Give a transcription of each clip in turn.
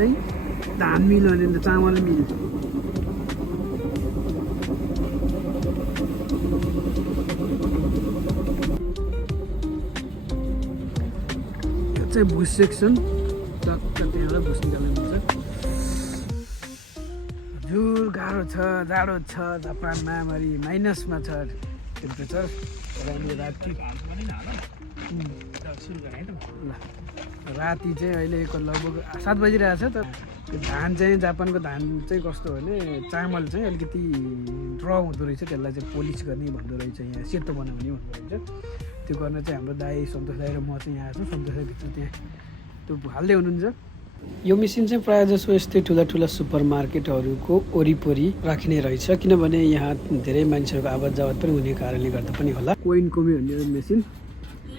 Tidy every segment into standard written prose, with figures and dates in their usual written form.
चाहिँ धान मिल भने चामल मिल। यो चाहिँ भुस सेक्सन, टक्क त्यहाँबाट भुस निकाल्नु हुन्छ। हजुर गाह्रो छ, जाडो छ, जापानमा मरि माइनसमा छ टेम्परेचर। राति राति चाहिँ अहिलेको लगभग 7 बजिरहेछ। त त्यो धान चाहिँ जापानको धान चाहिँ कस्तो भने चामल चाहिँ अलिकति ड्र हुँदो रहेछ, त्यसलाई चाहिँ पोलिस गर्ने भन्दो रहेछ, यहाँ सेतो बनाउने भन्दो रहेछ। त्यो गर्न चाहिँ हाम्रो दाई सन्तोष दाई र म चाहिँ यहाँ आएको छु। सन्तोष दाई भित्र त्यहाँ त्यो हाल्दै हुनुहुन्छ। यो मेसिन चाहिँ प्रायः जसो यस्तै ठुला ठुला सुपर मार्केटहरूको वरिपरि राखिने रहेछ, किनभने यहाँ धेरै मान्छेहरूको आवाज जावत पनि हुने कारणले गर्दा पनि होला। कोइन कोमी भन्ने मेसिन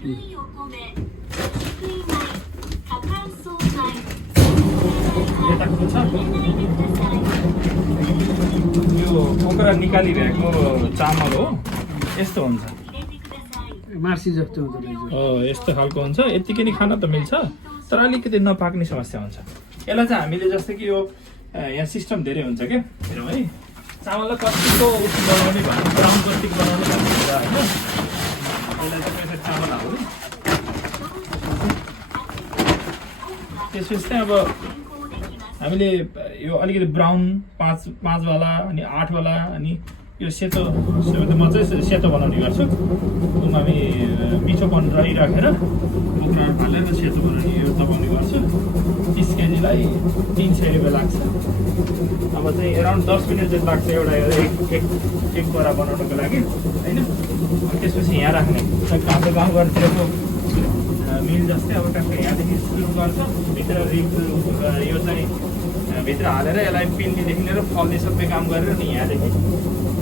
यो पोखरा निकालिरहेको चामल हो, यस्तो हुन्छ, मार्सी जस्तो हुन्छ रहेछ। यस्तो खालको हुन्छ। यतिकै नै खान त मिल्छ, तर अलिकति नपाक्ने समस्या हुन्छ। यसलाई चाहिँ हामीले जस्तो कि यो यहाँ सिस्टम धेरै हुन्छ क्या, हेरौँ है, चामललाई कतिको बनाउने भन्ने, ब्राउन कति बनाउने भन्ने कुरा होइन। यसलाई चाहिँ यसरी चामल हाल्ने, त्यसपछि चाहिँ अब हामीले यो अलिकति ब्राउन 5 वाला अनि 8 वाला अनि यो सेतो, म चाहिँ सेतो बनाउने गर्छु। हामी मिठोपन रहिराखेर कुखुराहरू फालेर सेतो बनाउने यो दबाउने गर्छु। 30 केजीलाई 300 रुपियाँ लाग्छ। अब चाहिँ एराउन्ड 10 मिनट जति लाग्छ एउटा एक बोरा बनाउनुको लागि होइन। त्यसपछि यहाँ राख्ने हाम्रो गाउँ घरतिरको मिल जस्तै अब टक्क यहाँदेखि सुरु गर्छ, भित्र यो चाहिँ भित्र हालेर यसलाई पिल्नेदेखि लिएर फल्ने सबै काम गरेर अनि यहाँदेखि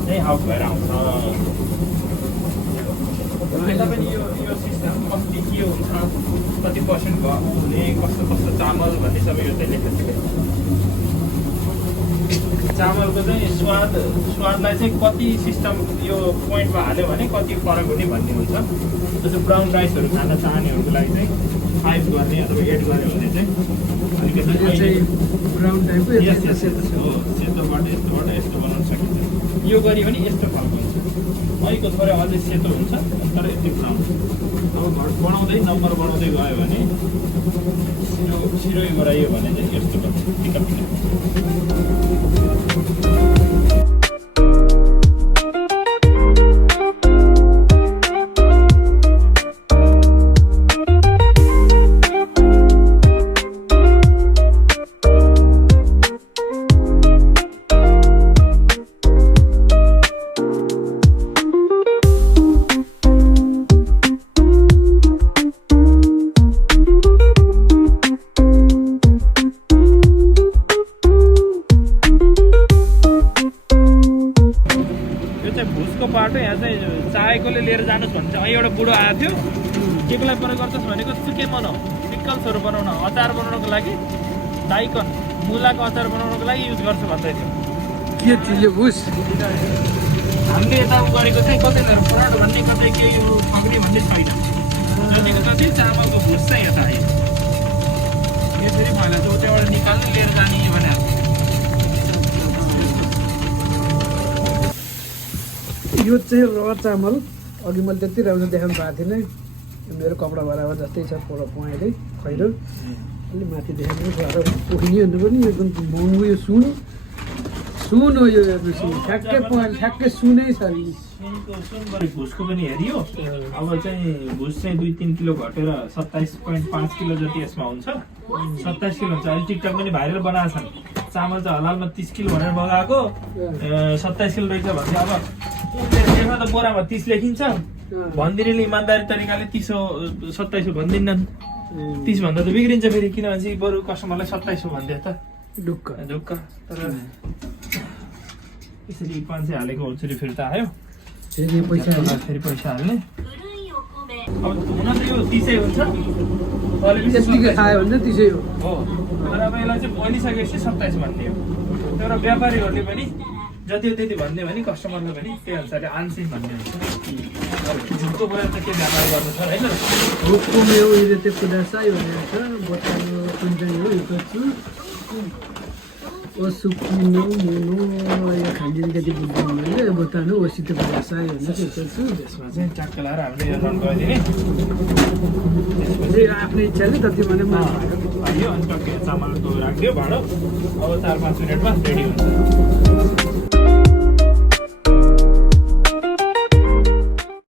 चाहिँ आउट भएर आउँछ। यसलाई पनि यो सिस्टम कति के हुन्छ, कति पर्सेन्ट हुने, कस्तो कस्तो चामल भन्ने सबै यो चाहिँ लेखेको छ। चामलको चाहिँ स्वादलाई चाहिँ कति सिस्टम यो पोइन्टमा हाल्यो भने कति फरक हुने भन्ने हुन्छ। जस्तो ब्राउन राइसहरू खान चाहनेहरूको लागि चाहिँ 5 गर्ने अथवा 8 गऱ्यो भने चाहिँ अलिकति ब्राउन टाइपको हो, सेतोबाट यस्तो बनाउन सकिन्छ। यो गऱ्यो भने यस्तो खालको हुन्छ, अहिलेको थोरै अझै सेतो हुन्छ तर यति ब्राउन। अब बनाउँदै नम्बर बनाउँदै गयो भने सिरोइ गराइयो भने चाहिँ यस्तो हुन्छ, पिका पिका। चाहेकोले लिएर जानुहोस् भन्छ। अहिले एउटा बुढो आएको थियो, के को लागि प्रयोग गर्छस् भनेको सुके मनो पिकल्सहरू बनाउन, अचार बनाउनको लागि, दाइकन मुलाको अचार बनाउनको लागि युज गर्छ भन्दै थियो। के चिज यो भुस? हामीले यता गरेको चाहिँ कतैतिर पराठ भन्ने कतै के यो फग्ने भन्ने छैन। जतिको जति चामलको भुस चाहिँ यता आयो, यसरी पहिला चाहिँ त्यहाँबाट निकाल्ने लिएर जाने भने यो चाहिँ र चामल। अघि मैले त्यति राम्रो देखाउनु पाएको थिइनँ, मेरो कपडा बराबर जस्तै छ पहेँलै खैरो। अलि माथि देखाउनु घर पोखिने भन्नु पनि एकदम महँगो यो सुन हो। यो ठ्याक्कै सुनै छ। भुसको पनि हेरियो, अब चाहिँ भुस चाहिँ 2-3 किलो घटेर 27.5 किलो जति यसमा हुन्छ। 27 किलो हुन्छ। अहिले टिकटक पनि भाइरल बनाएको छन्, चामल चाहिँ हलालमा 30 किलो भनेर मगाएको 27 किलो रहेछ भन्छ। अब त्यसमा त बोरामा 30 लेखिन्छ, भनिदिनेले इमान्दारी तरिकाले 30-27 भनिदिन्नन्। 30 भन्दा त बिग्रिन्छ फेरि, किनभने चाहिँ बरु कस्टमरलाई 27 भनिदियो त ढुक्क। तर यसरी 500 हालेको हुन्छु फेरि त आयो, फेरि पैसा हाल्ने। अब हुन त यो 30 हुन्छ, त्यतिकै खायो भने 30 हो। तर अब यसलाई चाहिँ बनिसकेपछि 27 भन्ने हो। तर व्यापारीहरूले पनि जति हो त्यति भन्ने भने कस्टमरले पनि त्यही अनुसारले आन्सिन भन्ने हुन्छ कि झुटको बोलेर त के व्यापार गर्नु छ होइन हुकुम यो त्यो कुदासाई भनेको छ बताउनु कुन चाहिँ हो यो छु ओ सुकिनो मोनो यो खान्दिन कति बुझ्नु मैले बताउनु ओसित कुदासाई भनेको यो छु त्यसमा चाहिँ ट्याक्क लाएर हामीले यो रन गरिदिने ए आफ्नै इच्छाले जति भने म यो अनि टक्कै चामलको राखिदियो भाँडो अब 4-5 मिनटमा रेडी हुन्छ